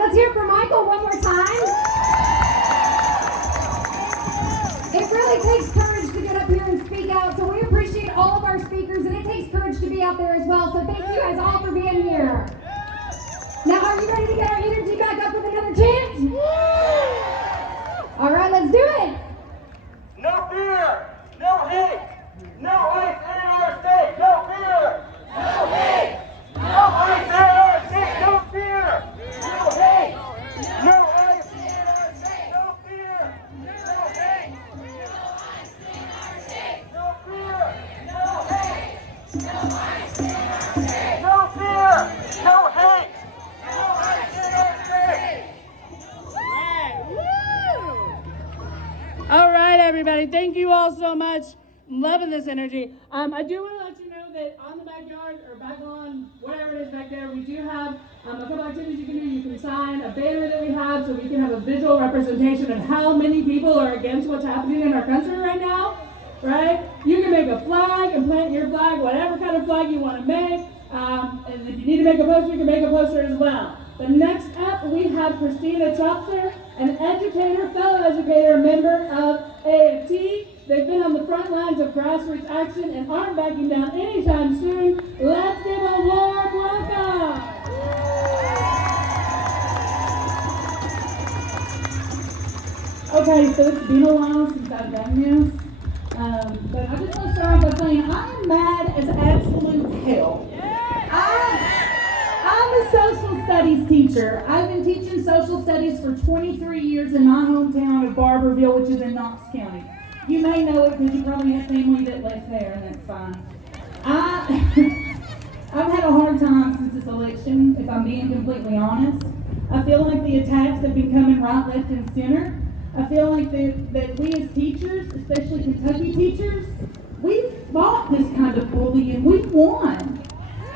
let's hear it for Michael one more time. It really takes courage to get up here and speak out, so we appreciate all of our speakers, and it takes courage to be out there as well, so thank you guys all for being here. Now, are you ready to get our energy back up with another chant? All right, let's do it. No fear, no hate, no ice in our state, no fear. No hate, no ice in our state, no fear. No hate, no ice in our state, no fear. No hate, no ice in our state, no fear. No hate, no ice in our state, no fear. No hate. All right, everybody. Thank you all so much. I'm loving this energy. I do want to let you know that on the backyard or back on whatever it is back there, we do have a couple activities you can do. You can sign a banner that we have so we can have a visual representation of how many people are against what's happening in our country right now. Right? You can make a flag and plant your flag, whatever kind of flag you want to make. And if you need to make a poster, you can make a poster as well. But next up, we have Christina Chopser, an educator, fellow educator, member of AFT. They've been on the front lines of grassroots action and aren't backing down anytime soon. Let's give a warm welcome. Okay, so it's been a while since I've done this. But I just want to start off by saying I'm mad as absolute hell. I'm a social studies teacher. I've been teaching social studies for 23 years in my hometown of Barbourville, which is in Knox County. You may know it because you probably have family that lives there, and that's fine. I've had a hard time since this election, if I'm being completely honest. I feel like the attacks have been coming right, left, and center. I feel like that we as teachers, especially Kentucky teachers, we've fought this kind of bullying. We've won.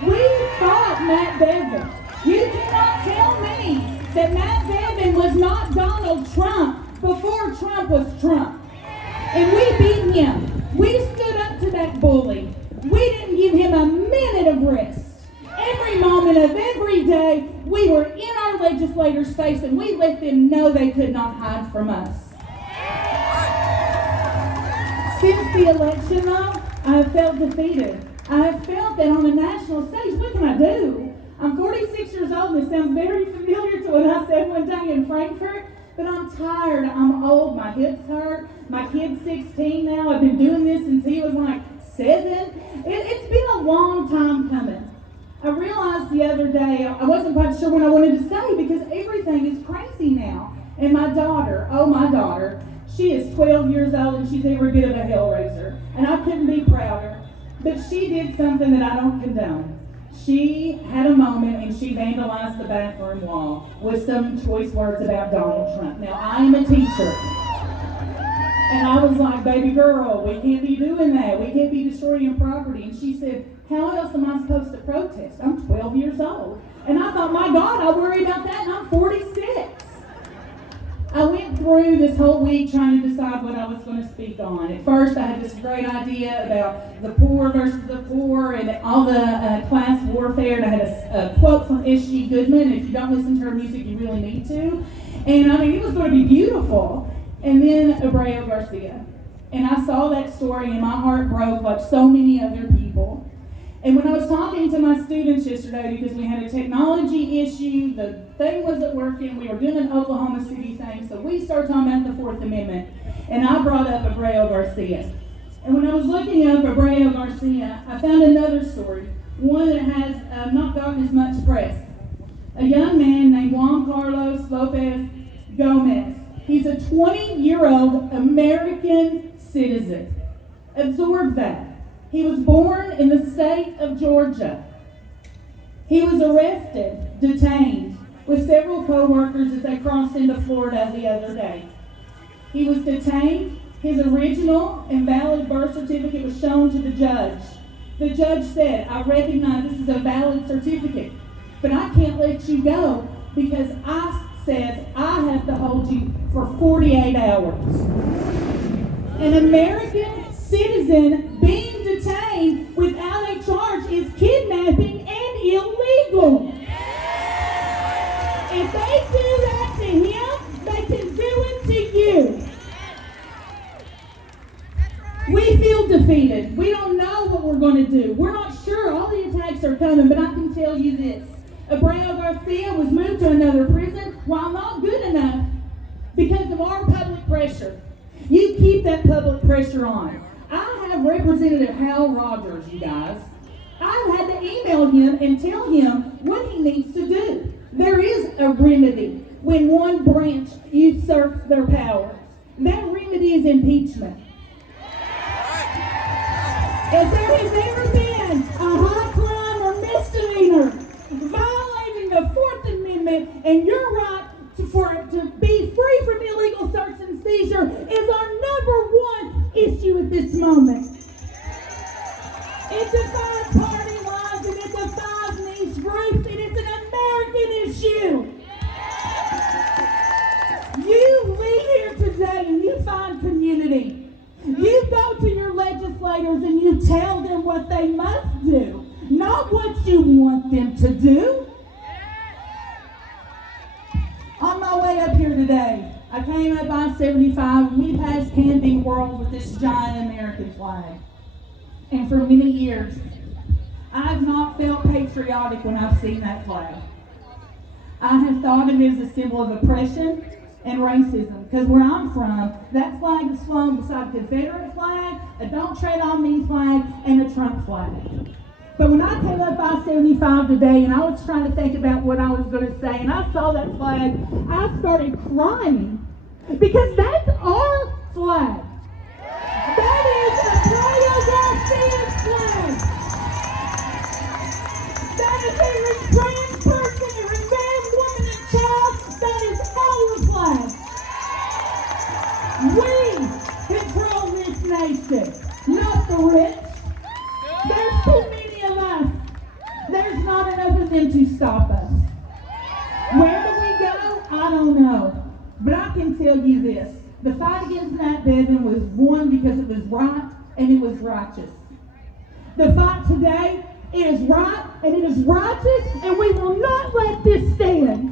We fought Matt Bevin. You cannot tell me that Matt Bevin was not Donald Trump before Trump was Trump. And we beat him. We stood up to that bully. We didn't give him a minute of rest. Every moment of every day, we were in our legislators' face and we let them know they could not hide from us. Since the election, though, I have felt defeated. I have felt that on a national stage, what can I do? I'm 46 years old, and it sounds very familiar to what I said one day in Frankfurt, but I'm tired, I'm old, my hips hurt, my kid's 16 now, I've been doing this since he was like 7. It's been a long time coming. I realized the other day, I wasn't quite sure what I wanted to say because everything is crazy now. And my daughter, she is 12 years old and she's every bit of a hellraiser. And I couldn't be prouder. But she did something that I don't condone. She had a moment and she vandalized the bathroom wall with some choice words about Donald Trump. Now, I am a teacher. And I was like, baby girl, we can't be doing that. We can't be destroying property. And she said, how else am I supposed to protest? I'm 12 years old. And I thought, my God, I worry about that and I'm 46. I went through this whole week trying to decide what I was going to speak on. At first, I had this great idea about the poor versus the poor and all the class warfare. And I had a quote from S.G. Goodman. If you don't listen to her music, you really need to. And I mean, it was going to be beautiful. And then Abreu Garcia. And I saw that story and my heart broke like so many other people. And when I was talking to my students yesterday, because we had a technology issue, the thing wasn't working, we were doing an Oklahoma City thing, so we started talking about the Fourth Amendment, and I brought up Abreu Garcia. And when I was looking up Abreu Garcia, I found another story, one that has not gotten as much press. A young man named Juan Carlos Lopez Gomez. He's a 20-year-old American citizen. Absorb that. He was born in the state of Georgia. He was arrested, detained, with several co-workers as they crossed into Florida the other day. He was detained. His original and valid birth certificate was shown to the judge. The judge said, I recognize this is a valid certificate, but I can't let you go because I have to hold you for 48 hours. An American citizen being detained without a charge is kidnapping and illegal. If they defeated. We don't know what we're going to do. We're not sure. All the attacks are coming, but I can tell you this. Abreu Garcia was moved to another prison while not good enough because of our public pressure. You keep that public pressure on. I have Representative Hal Rogers, you guys. I've had to email him and tell him what he needs to do. There is a remedy when one branch usurps their power. That remedy is impeachment. If there has ever been a high crime or misdemeanor violating the Fourth Amendment and your right to be free from illegal search and seizure is our #1 issue at this moment. It defies party lines and it defies niche groups. It is an American issue. You leave here today and you find community. You go to your legislators and you tell them what they must do, not what you want them to do. On my way up here today, I came up I-75 and we passed Camping World with this giant American flag. And for many years, I've not felt patriotic when I've seen that flag. I have thought of it as a symbol of oppression and racism, because where I'm from, that flag is flown beside a Confederate flag, a Don't Tread on Me flag, and a Trump flag. But when I came up I-75 today and I was trying to think about what I was going to say, and I saw that flag, I started crying, because that's our flag. That is a Abreu Garcia flag. That is every trans person, every man, woman, and child. That is our flag. We control this nation, not the rich. There's too many of us. There's not enough of them to stop us. Where do we go? I don't know. But I can tell you this. The fight against Matt Bevin was won because it was right and it was righteous. The fight today is right and it is righteous, and we will not let this stand.